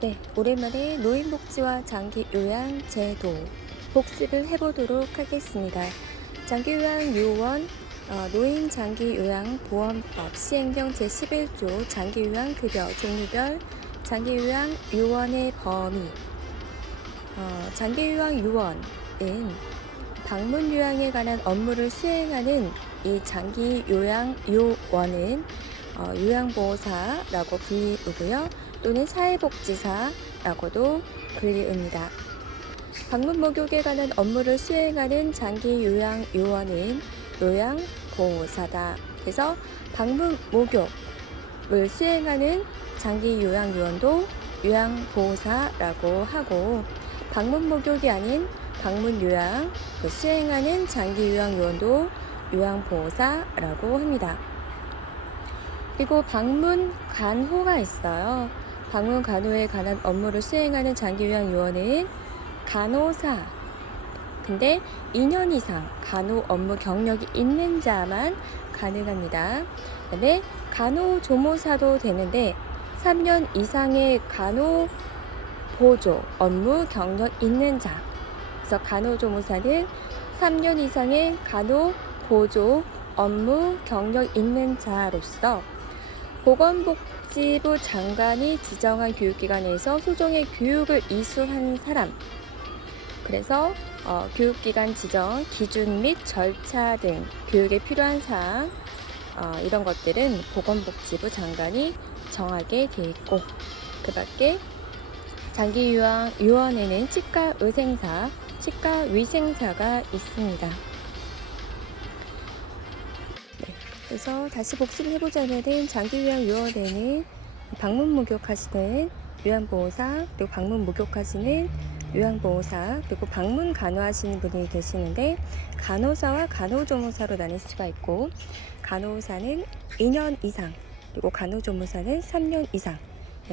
네, 오랜만에 노인복지와 장기요양 제도 복습을 해보도록 하겠습니다. 장기요양요원 노인장기요양보험법 시행령 제11조 장기요양급여 종류별 장기요양요원의 범위. 장기요양요원은 방문요양에 관한 업무를 수행하는 이 장기요양요원은 요양보호사라고 불리우고요. 또는 사회복지사라고도 불리웁니다. 방문 목욕에 관한 업무를 수행하는 장기요양요원은 요양보호사다. 그래서 방문 목욕을 수행하는 장기요양요원도 요양보호사라고 하고, 방문 목욕이 아닌 방문요양 수행하는 장기요양요원도 요양보호사라고 합니다. 그리고 방문간호가 있어요. 방문간호에 관한 업무를 수행하는 장기요양요원은 간호사, 근데 2년 이상 간호 업무 경력이 있는 자만 가능합니다. 그다음에 간호조무사도 되는데 3년 이상의 간호보조 업무 경력 있는 자. 그래서 간호조무사는 3년 이상의 간호보조 업무 경력 있는 자로서 보건복지부 장관이 지정한 교육기관에서 소정의 교육을 이수한 사람, 그래서 교육기관 지정, 기준 및 절차 등 교육에 필요한 사항, 이런 것들은 보건복지부 장관이 정하게 돼 있고, 그 밖에 장기요양요원에는 치과의생사, 치과위생사가 있습니다. 그래서 다시 복습을 해보자면은 장기요양요원에는 방문 목욕하시는 요양보호사, 그리고 방문 목욕하시는 요양보호사, 그리고 방문 간호하시는 분이 계시는데 간호사와 간호조무사로 나눌 수가 있고, 간호사는 2년 이상, 그리고 간호조무사는 3년 이상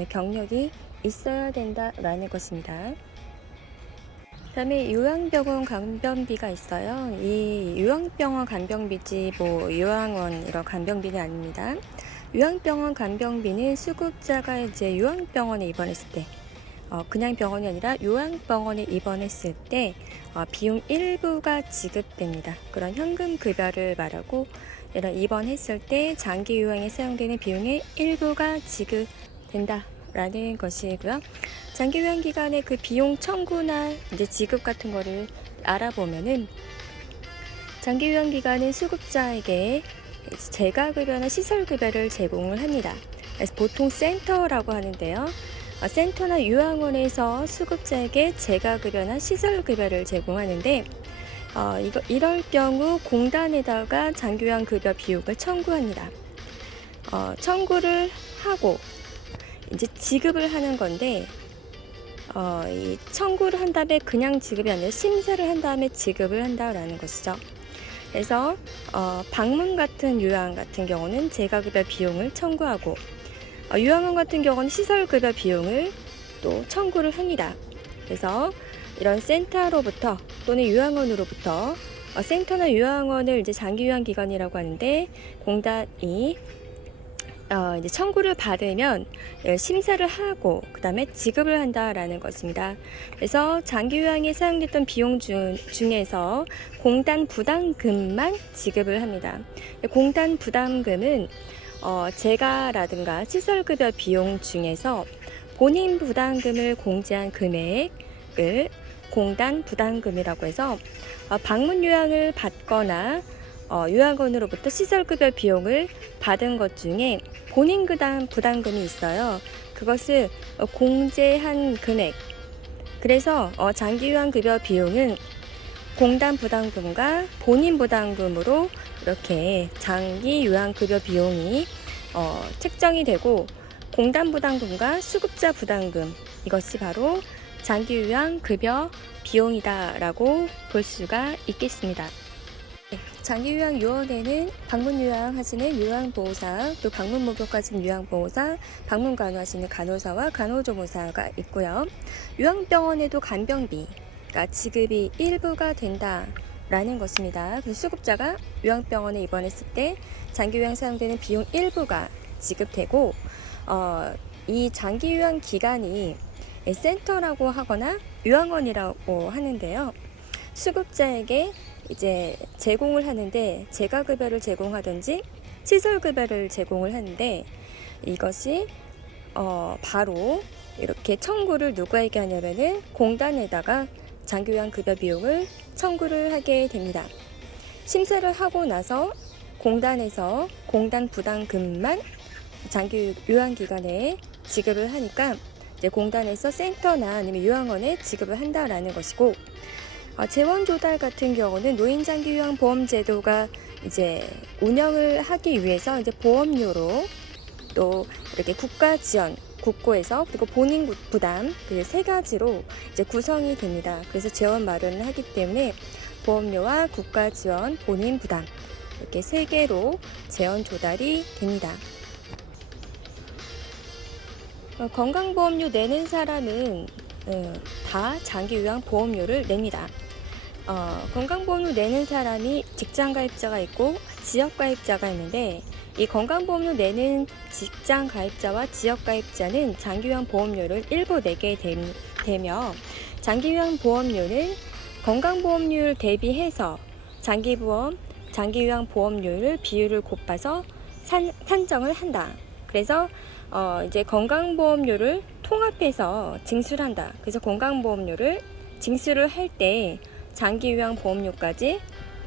경력이 있어야 된다라는 것입니다. 그다음에 요양병원 간병비가 있어요. 이 요양병원 간병비지 요양원 이런 간병비는 아닙니다. 요양병원 간병비는 수급자가 이제 요양병원에 입원했을 때, 그냥 병원이 아니라 요양병원에 입원했을 때 비용 일부가 지급됩니다. 그런 현금 급여를 말하고, 이런 입원했을 때 장기 요양에 사용되는 비용의 일부가 지급된다라는 것이고요. 장기요양 기간의 그 비용 청구나 이제 지급 같은 거를 알아보면은, 장기요양 기간은 수급자에게 재가급여나 시설급여를 제공을 합니다. 그래서 보통 센터라고 하는데요. 센터나 요양원에서 수급자에게 재가급여나 시설급여를 제공하는데, 이럴 경우 공단에다가 장기요양급여 비용을 청구합니다. 청구를 하고 이제 지급을 하는 건데, 이 청구를 한 다음에 그냥 지급이 아니라 심사를 한 다음에 지급을 한다라는 것이죠. 그래서 방문 같은 요양 같은 경우는 재가급여 비용을 청구하고, 요양원 같은 경우는 시설급여 비용을 또 청구를 합니다. 그래서 이런 센터로부터 또는 요양원으로부터, 센터나 요양원을 이제 장기요양기관이라고 하는데, 공단이 이제 청구를 받으면 심사를 하고 그 다음에 지급을 한다라는 것입니다. 그래서 장기요양에 사용됐던 비용 중에서 공단 부담금만 지급을 합니다. 공단 부담금은 재가라든가 시설급여 비용 중에서 본인 부담금을 공제한 금액을 공단 부담금이라고 해서, 방문 요양을 받거나 요양원으로부터 시설급여 비용을 받은 것 중에 본인 부담금이 있어요. 그것을 공제한 금액. 그래서 장기요양급여 비용은 공단 부담금과 본인 부담금으로 이렇게 장기요양급여 비용이 책정이 되고, 공단 부담금과 수급자 부담금, 이것이 바로 장기요양급여 비용이다라고 볼 수가 있겠습니다. 장기요양요원에는 방문요양 하시는 요양보호사, 또 방문 목욕하시는 요양보호사, 방문 간호하시는 간호사와 간호조무사가 있고요. 요양병원에도 간병비가 지급이 일부가 된다라는 것입니다. 그래서 수급자가 요양병원에 입원했을 때 장기요양 사용되는 비용 일부가 지급되고, 이 장기요양 기간이 센터라고 하거나 요양원이라고 하는데요. 수급자에게 이제 제공을 하는데 재가급여를 제공하든지 시설급여를 제공을 하는데 이것이 바로 이렇게 청구를 누구에게 하냐면은 공단에다가 장기요양급여 비용을 청구를 하게 됩니다. 심사를 하고 나서 공단에서 공단 부담금만 장기요양기관에 지급을 하니까 이제 공단에서 센터나 아니면 요양원에 지급을 한다라는 것이고, 재원 조달 같은 경우는 노인장기요양보험제도가 이제 운영을 하기 위해서 이제 보험료로 또 이렇게 국가 지원, 국고에서 그리고 본인 부담 그 세 가지로 이제 구성이 됩니다. 그래서 재원 마련을 하기 때문에 보험료와 국가 지원, 본인 부담 이렇게 세 개로 재원 조달이 됩니다. 건강보험료 내는 사람은 다 장기요양보험료를 냅니다. 건강보험료 내는 사람이 직장가입자가 있고 지역가입자가 있는데, 이 건강보험료 내는 직장가입자와 지역가입자는 장기요양보험료를 일부 내게 되며, 장기요양보험료는 건강보험료를 대비해서 장기요양보험료를 비율을 곱해서 산정을 한다. 그래서 이제 건강보험료를 통합해서 징수를 한다. 그래서 건강보험료를 징수를 할 때 장기요양보험료까지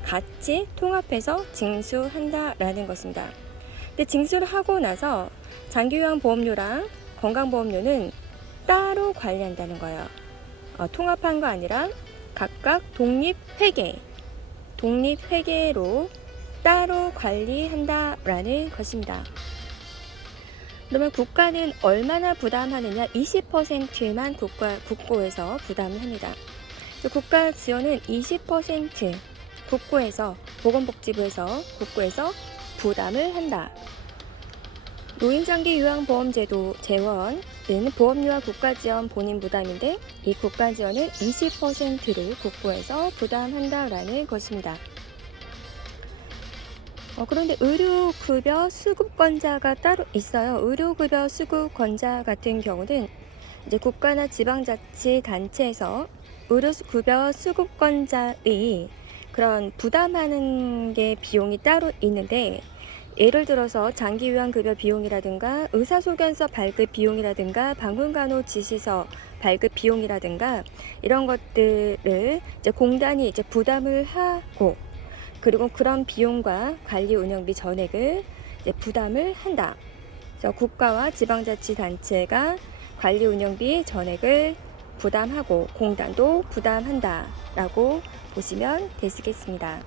같이 통합해서 징수한다라는 것입니다. 근데 징수를 하고 나서 장기요양보험료랑 건강보험료는 따로 관리한다는 거예요. 통합한 거 아니라 각각 독립회계로 따로 관리한다라는 것입니다. 그러면 국가는 얼마나 부담하느냐? 20%만 국고에서 부담을 합니다. 국가 지원은 20% 국고에서, 보건복지부에서 국고에서 부담을 한다. 노인장기요양보험제도 재원은 보험료와 국가지원 본인 부담인데, 이 국가지원은 20%를 국고에서 부담한다라는 것입니다. 그런데 의료급여 수급권자가 따로 있어요. 의료급여 수급권자 같은 경우는 이제 국가나 지방자치단체에서 의료급여 수급권자의 그런 부담하는 게 비용이 따로 있는데, 예를 들어서 장기요양급여 비용이라든가 의사소견서 발급 비용이라든가 방문간호 지시서 발급 비용이라든가 이런 것들을 이제 공단이 이제 부담을 하고, 그리고 그런 비용과 관리 운영비 전액을 이제 부담을 한다. 그래서 국가와 지방자치단체가 관리 운영비 전액을 부담하고 공단도 부담한다라고 보시면 되시겠습니다.